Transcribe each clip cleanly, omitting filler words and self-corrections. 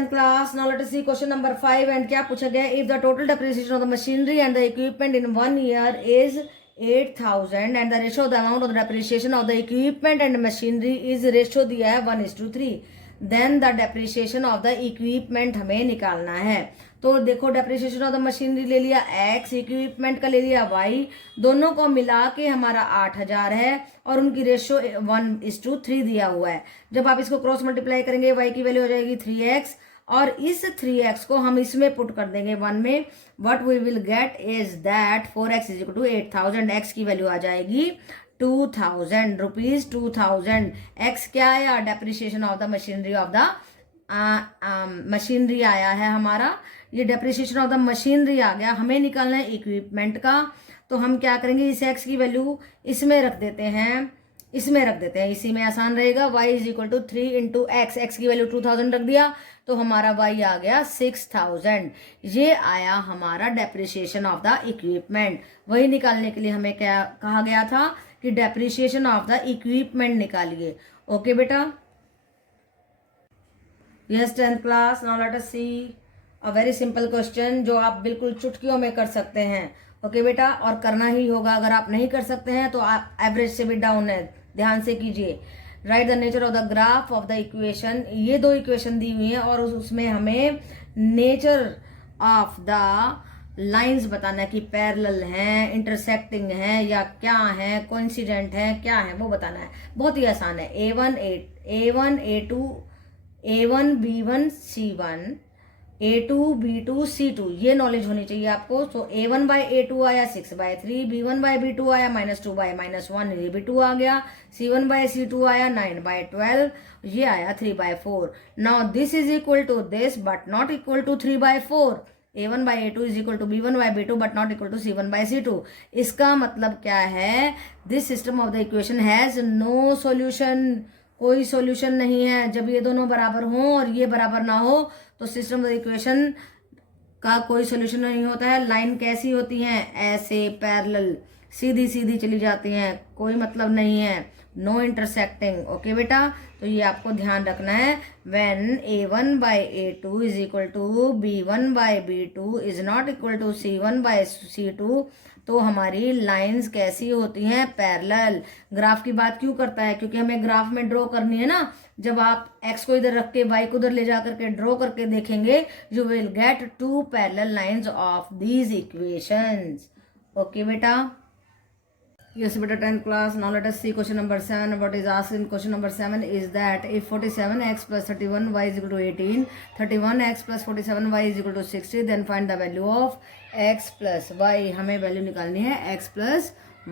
10th class. Now let us see question number 5 and क्या पूछा गया. If the total depreciation of the machinery and the equipment in 1 year is 8,000 and the ratio of the amount of the depreciation of the equipment and machinery is ratio दिया है 1:3, then the depreciation of the equipment हमें निकालना है. तो देखो depreciation of the machinery ले लिया x, equipment का ले लिया y, दोनों को मिला के हमारा 8,000 है और उनकी रेशियो 1:3 दिया हुआ है. जब आप इसको क्रॉस मल्टीप्लाई करेंगे y की वैल्यू हो जाएगी 3x और इस 3x को हम इसमें पुट कर देंगे 1 में. What we will get is that 4x is equal to 8,000. x की वैल्यू आ जाएगी 2,000 रुपीज. 2,000 x क्या आया? Depreciation of the machinery of the machinery आया है हमारा. ये डेप्रिसिएशन ऑफ द मशीनरी आ गया. हमें निकालना है इक्विपमेंट का. तो हम क्या करेंगे, इस x की वैल्यू इसमें रख देते हैं, इसी में आसान रहेगा. y is equal to 3 into X. X की वैल्यू 2,000 रख दिया तो हमारा y आ गया 6,000. ये आया हमारा डेप्रिसिएशन ऑफ द इक्विपमेंट. वही निकालने के लिए हमें क्या कहा गया था कि डेप्रिसिएशन ऑफ द इक्विपमेंट निकालिए. ओके बेटा. Yes 10th class. Now let us see a very simple question जो आप बिल्कुल चुटकियों में कर सकते हैं. ओके बेटा, और करना ही होगा. अगर आप नहीं कर सकते हैं तो आप एवरेज से भी डाउन है, ध्यान से कीजिए. Right the nature of the graph of the equation. ये 2 इक्वेशन दी हुई हैं और उसमें हमें नेचर ऑफ द लाइंस बताना है कि पैरेलल हैं, इंटरसेक्टिंग हैं या क्या है, कोइंसिडेंट है, क्या है वो बताना है. बहुत ही आसान है. A1 B1 C1 A2 B2 C2 ये नॉलेज होनी चाहिए आपको. सो A1 बाय A2 आया 6/3, B1 बाय B2 आया -2 बाय -1, ये भी 2 आ गया. C1 बाय C2 आया 9/12, ये आया 3/4. Now this is equal to this but not equal to 3/4. A1 by A2 is equal to B1 by B2 but not equal to C1 by C2. इसका मतलब क्या है? This system of the equation has no solution. कोई solution नहीं है. जब ये दोनों बराबर हों और ये बराबर ना हो तो सिस्टम ऑफ इक्वेशन का कोई सॉल्यूशन नहीं होता है. लाइन कैसी होती हैं? ऐसे पैरेलल, सीधी सीधी चली जाती हैं, कोई मतलब नहीं है. No intersecting. ओके बेटा, तो ये आपको ध्यान रखना है. When A1 by A2 is equal to B1 by B2 is not equal to C1 by C2 तो हमारी लाइंस कैसी होती हैं? पैरेलल. ग्राफ की बात क्यों करता है? क्योंकि हमें ग्राफ में ड्रॉ करनी है ना. जब आप x को इधर रख के y को उधर ले जा करके ड्रॉ करके देखेंगे, you will get 2 parallel lines of these equations. Okay बेटा. Yes, beta 10th class. Now let us see question number 7. What is asked in question number 7 is that if 47x plus 31y is equal to 18, 31x plus 47y is equal to 60, then find the value of x plus y. हमें value निकालनी है x plus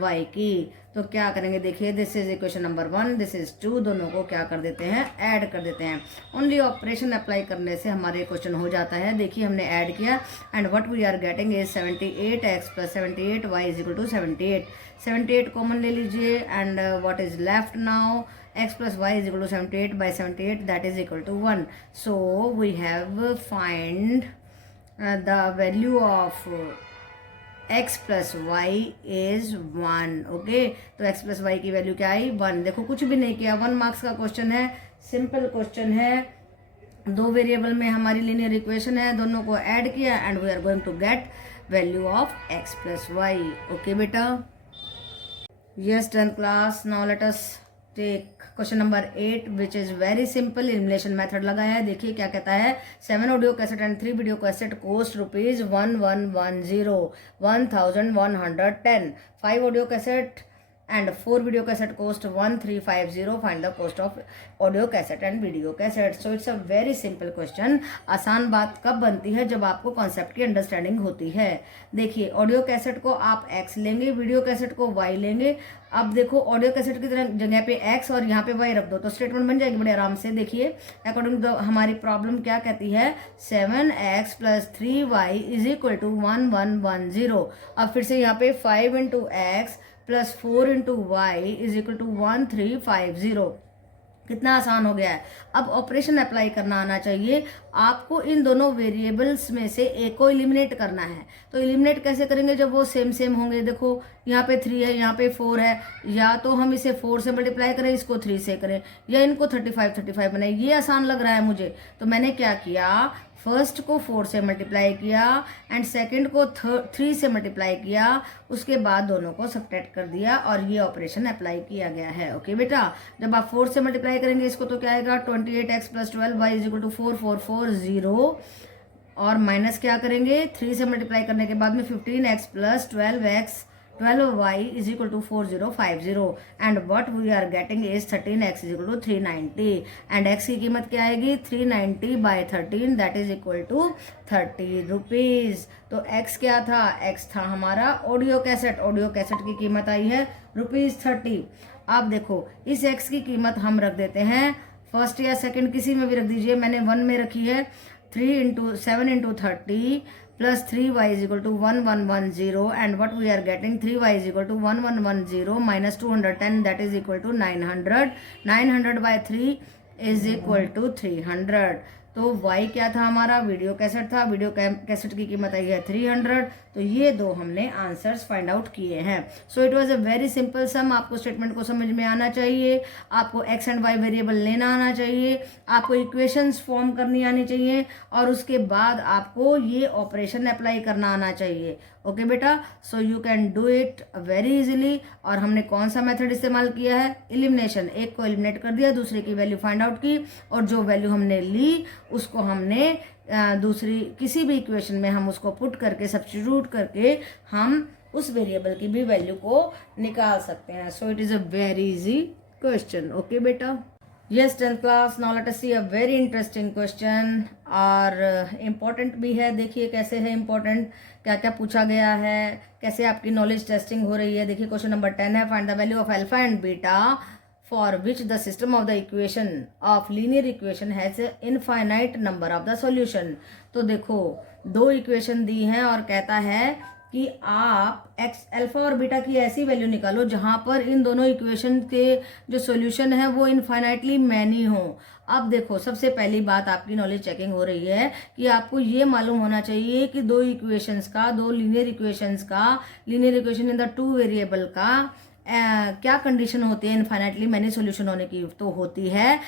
y की. तो क्या करेंगे, देखिए this is equation number 1, this is 2. दोनों को क्या कर देते हैं? ऐड कर देते हैं. ओनली ऑपरेशन अप्लाई करने से हमारे क्वेश्चन हो जाता है. देखिए हमने ऐड किया and what we are getting is 78x plus 78y is equal to 78. 78 common ले लीजिए and what is left now? x plus y is equal to 78 by 78, that is equal to 1. So we have find the value of x plus y is 1. Okay, तो x plus y की value क्या आई? 1. देखो कुछ भी नहीं किया, 1 marks का question है, सिंपल क्वेश्चन है. 2 वेरिएबल में हमारी लीनियर इक्वेशन है, दोनों को ऐड किया and we are going to get value of x plus y. Okay बेटा. Yes 10th class. Now let us take question number 8 which is very simple. Elimination method लगाया है. देखिए क्या कहता है. 7 audio cassette and 3 video cassette cost rupees 1110. 5 audio cassette and 4 video cassette cost 1350. Find the cost of audio cassette and video cassette. So it's a very simple question. आसान बात कब बनती है? जब आपको कॉन्सेप्ट की अंडरस्टैंडिंग होती है. देखिए ऑडियो कैसेट को आप x लेंगे, वीडियो कैसेट को y लेंगे. अब देखो ऑडियो कैसेट की जगह पे x और यहाँ पे y रख दो तो स्टेटमेंट बन जाएगी बड़े आराम से. देखिए अकॉर्डिंग टू हमारी प्रॉब्लम क्या कहती है? 7x plus 3y is equal to 1110. अब फिर से यहाँ पे 5 into x plus 4 into y is equal to 1350. कितना आसान हो गया है। अब ऑपरेशन अप्लाई करना आना चाहिए आपको। इन दोनों वेरिएबल्स में से एक को एलिमिनेट करना है। तो एलिमिनेट कैसे करेंगे जब वो सेम सेम होंगे। देखो यहाँ पे 3 है, यहाँ पे 4 है, या तो हम इसे 4 से मल्टीप्लाई करें, इसको 3 से करें, या इनको 35 बनाए। ये आसान लग रहा है मुझे, तो मैंने क्या किया, फर्स्ट को 4 से मल्टीप्लाई किया एंड सेकंड को 3 से मल्टीप्लाई किया, उसके बाद दोनों को सब्ट्रैक्ट कर दिया और ये ऑपरेशन अप्लाई किया गया है। ओके बेटा, जब आप 4 से मल्टीप्लाई करेंगे इसको तो क्या आएगा, 28x + 12y = 4440, और माइनस क्या करेंगे, 3 से मल्टीप्लाई करने के बाद में 15x + 12y = 4050, and what we are getting is 13x = 390, and x की कीमत क्या आएगी, 390/13 that is equal to 30 rupees. तो x क्या था, x था हमारा ऑडियो कैसेट। ऑडियो कैसेट की कीमत आई है ₹30। अब देखो इस x की कीमत हम रख देते हैं फर्स्ट या सेकंड, किसी में भी रख दीजिए, मैंने 1 में रखी है। 3 × 7 × 30 plus 3y = 1110, and what we are getting, 3y = 1110 minus 210 that is equal to 900. 900/3 is equal to 300. तो y क्या था हमारा, वीडियो कैसेट था। वीडियो कैसेट की कीमत आई है 300। तो ये दो हमने आंसर्स फाइंड आउट किए हैं। So it was a very simple सम। आपको स्टेटमेंट को समझ में आना चाहिए, आपको x एंड y वेरिएबल लेना आना चाहिए, आपको इक्वेशंस फॉर्म करनी आनी चाहिए, और उसके बाद आपको ये ऑपरेशन अप्लाई करना आना चाहिए। ओके बेटा, so you can do it very easily. और हमने कौन सा मेथड इस्तेमाल किया है, एलिमिनेशन। एक को एलिमिनेट कर दिया, दूसरे की वैल्यू फाइंड आउट की, और जो वैल्यू हमने ली उसको हमने दूसरी किसी भी इक्वेशन में हम उसको पुट करके सब्स्टिट्यूट करके हम उस वेरिएबल की भी वैल्यू को निकाल सकते हैं। So it is a very easy question. Okay बेटा, yes 10th class, now let us see a very interesting question, और इम्पॉर्टेंट भी है। देखिए कैसे है इम्पॉर्टेंट, क्या क्या पूछा गया है, कैसे आपकी नॉलेज टेस्टिंग हो रही है। देखिए क्वेश्चन नंबर 10 है, find the value of alpha and beta for which the system of the equation of linear equation has an infinite number of the solution। तो देखो दो इक्वेशन दी हैं और कहता है कि आप एक्स अल्फा और बीटा की ऐसी वैल्यू निकालो जहां पर इन दोनों इक्वेशन के जो सॉल्यूशन है वो इनफाइनाइटली मैनी हो। अब देखो सबसे पहली बात आपकी नॉलेज चेकिंग हो रही है कि आपको ये मालूम होना चाहिए कि दो इक्वेशंस का, दो लीनियर इक्वेशंस का, linear equation in the two variable का क्या कंडीशन होती है इनफाइनाइटली मैनी सॉल्यूशन होने की। तो होती है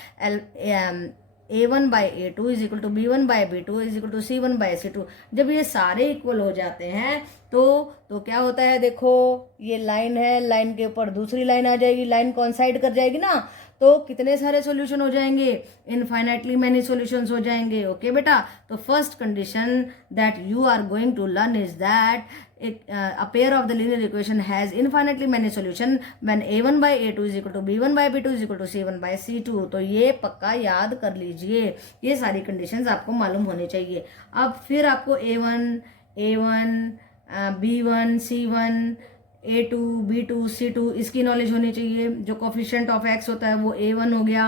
a1/a2 = b1/b2 = c1/c2। जब ये सारे इक्वल हो जाते हैं तो क्या होता है, देखो ये लाइन है, लाइन के ऊपर दूसरी लाइन आ जाएगी, लाइन कॉन्साइड कर जाएगी ना, तो कितने सारे सॉल्यूशन हो जाएंगे, इनफाइनाइटली मैनी सॉल्यूशंस हो जाएंगे। ओके बेटा, तो first condition that you are going to learn is that a pair of the linear equation has infinitely many solution when a1/a2 = b1/b2 = c1/c2। तो ये पक्का याद कर लीजिए, ये सारी कंडीशंस आपको मालूम होनी चाहिए। अब फिर आपको a1 b1 c1 a2 b2 c2 इसकी नॉलेज होनी चाहिए। जो कोफिशिएंट ऑफ x होता है वो a1 हो गया,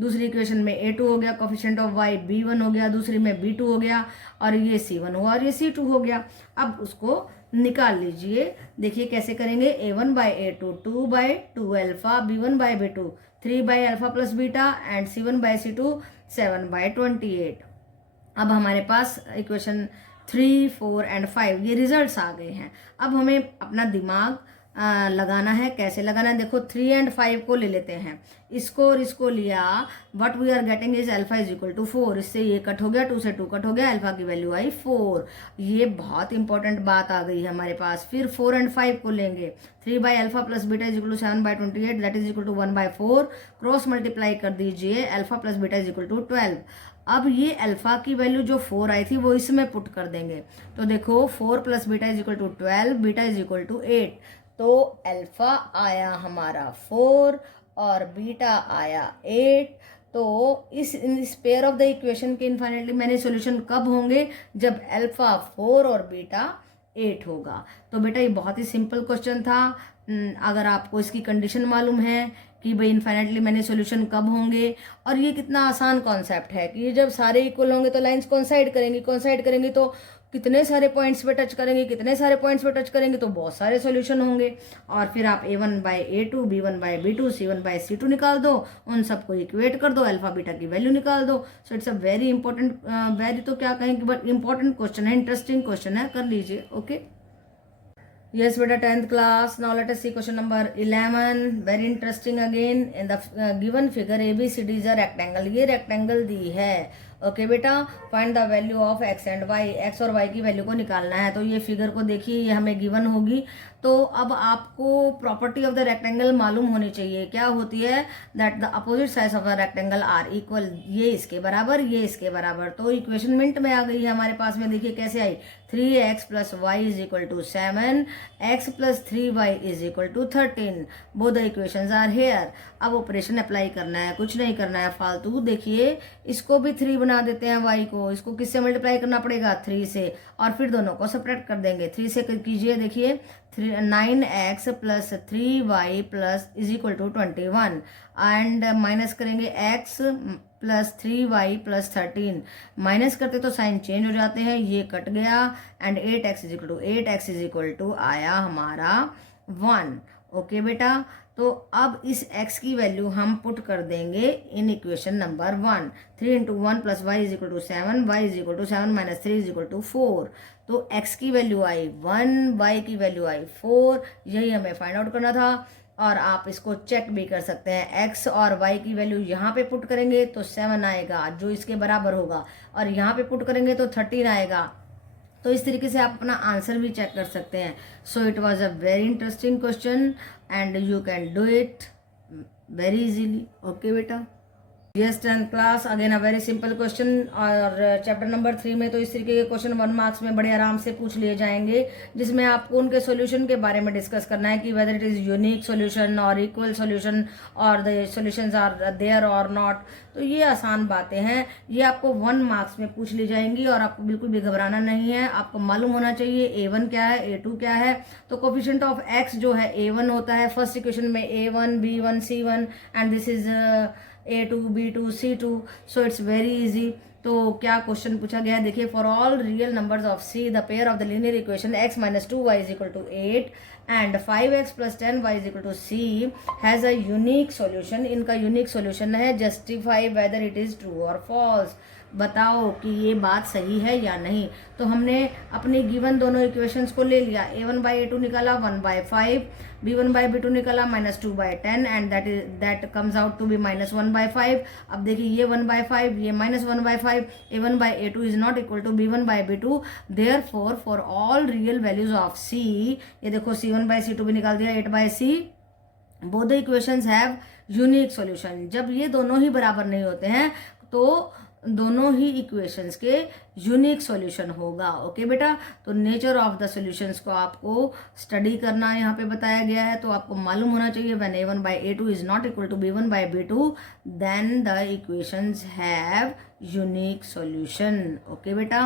दूसरी इक्वेशन में a2 हो गया, कोफिशिएंट ऑफ y b1 हो गया, दूसरी में b2 हो गया, और ये c1 हुआ और ये c2 हो गया। अब उसको निकाल लीजिए। देखिए कैसे करेंगे, a1/a2 2/2 alpha, b1/b2 3 alpha plus beta, and c1/c2 7/28। अब हमारे पास इक्वेशन 3, 4 एंड 5 ये रिजल्ट्स आ गए हैं। अब हमें अपना दिमाग लगाना है। कैसे लगाना है, देखो 3 एंड 5 को ले लेते हैं, इसको और इसको लिया, what we are getting is alpha = 4। इससे ये कट हो गया, 2 से 2 कट हो गया, अल्फा की वैल्यू आई 4। ये बहुत इंपॉर्टेंट बात आ गई है हमारे पास। फिर 4 एंड 5 को लेंगे, 3/अल्फा plus beta = 7/28 that is equal to 1/4। Cross multiply कर दीजिए, अल्फा प्लस बीटा = 12। अब ये अल्फा की वैल्यू जो 4 आई थी वो इसमें पुट कर देंगे। तो देखो 4 + बीटा = 12, बीटा = 8। तो अल्फा आया हमारा 4 और बीटा आया 8। तो इस पेयर ऑफ द इक्वेशन के इनफाइनाइटली मैनी सॉल्यूशन कब होंगे, जब अल्फा 4 और बीटा 8 होगा। तो बेटा ये बहुत ही सिंपल क्वेश्चन था। अगर आपको इसकी कंडीशन मालूम है कि भाई इनफाइनाइटली मैनी सॉल्यूशन कब होंगे, और ये कितना आसान कॉन्सेप्ट है कि जब सारे इक्वल होंगे तो लाइंस कोइंसाइड करेंगी तो कितने सारे पॉइंट्स पे टच करेंगे, कितने सारे पॉइंट्स पे टच करेंगे, तो बहुत सारे सॉल्यूशन होंगे। और फिर आप a1/a2, b1/b2, c1/c2 निकाल दो, उन सबको इक्वेट कर दो, अल्फा बीटा की वैल्यू निकाल दो। So it's a very important, very तो क्या कहेंगे बट इंपॉर्टेंट क्वेश्चन है, इंटरेस्टिंग क्वेश्चन है, कर लीजिए। Okay yes beta 10th class. Now let us see question number 11. Very interesting again. In the given figure ABCD is a rectangle. ये rectangle दी है। ओके बेटा, find the value of X and Y, X और Y की value को निकालना है। तो ये फिगर को देखिए, ये हमें गिवन होगी। तो अब आपको प्रॉपर्टी ऑफ द रेक्टेंगल मालूम होनी चाहिए। क्या होती है? That the opposite sides of the rectangle are equal, ये इसके बराबर, ये इसके बराबर। तो इक्वेशन मिनट में आ गई है हमारे पास में। देखिए कैसे आई, 3x + y = 7, x + 3y = 13। Both the equations are here. अब ऑपरेशन अप्लाई करना है, कुछ नहीं करना है फालतू। देखिए इसको भी 3 बना देते हैं y को, इसको किससे मल्टीप्लाई करना पड़ेगा? 3 से, और फिर दोनों को सेपरेट कर देंगे। 3 से कीजिए, देखिए 9x + 3y = 21 एंड माइनस करेंगे x + 3y + 13। माइनस करते तो साइन चेंज हो जाते हैं, ये कट गया एंड 8x = आया हमारा 1। ओके बेटा, तो अब इस x की वैल्यू हम पुट कर देंगे in equation number 1। 3 × 1 + y = 7, y = 7 - 3 = 4। तो x की वैल्यू आई 1, y की वैल्यू आई 4। यही हमें फाइंड आउट करना था। और आप इसको चेक भी कर सकते हैं, x और y की वैल्यू यहाँ पे पुट करेंगे तो 7 आएगा जो इसके बराबर होगा, और यहाँ पे पुट करेंगे तो 13 आएगा। तो इस तरीके से आप अपना आंसर भी चेक कर सकते हैं। So it was a very interesting question and you can do it very easily. Okay बेटा, yes 10th class, again a very simple question. और चैप्टर नंबर 3 में तो इस तरीके के क्वेश्चन 1 मार्क्स में बड़े आराम से पूछ लिए जाएंगे, जिसमें आपको उनके सॉल्यूशन के बारे में डिस्कस करना है कि whether it is unique solution और इक्वल सॉल्यूशन और द सॉल्यूशंस आर देयर और नॉट। तो ये आसान बातें हैं, ये आपको 1 मार्क्स में पूछ ली जाएंगी और आपको बिल्कुल भी घबराना नहीं है। आपको मालूम होना चाहिए A1 क्या है, A2 क्या है। तो कोफिशिएंट ऑफ x जो है A1 होता है, फर्स्ट इक्वेशन में A1 B1 C1 and this is A2 B2 C2। So it's very easy. तो क्या क्वेश्चन पूछा गया है, देखिए for all real numbers of C the pair of the linear equation x - 2y = 8 and 5x + 10y = C has a unique solution. इनका unique solution है justify whether it is true और false. बताओ कि ये बात सही है या नहीं। तो हमने अपने गिवन दोनों इक्वेशंस को ले लिया, a1/a2 निकाला 1/5, b1/b2 निकाला -2/10 and that comes out to be -1/5। अब देखिए ये 1/5, ये -1/5, a1/a2 is not equal to b1/b2। Therefore for all real values of c, ये देखो c1/c2 भी निकाल दिया, 8/c। Both the equations have unique solution. जब ये दोनों ही बराबर नहीं होते हैं तो दोनों ही इक्वेशंस के यूनिक सॉल्यूशन होगा। ओके बेटा, तो नेचर ऑफ द सॉल्यूशंस को आपको स्टडी करना यहाँ पे बताया गया है। तो आपको मालूम होना चाहिए when a1/a2 is not equal to b1/b2 then the equations have unique solution. Okay बेटा।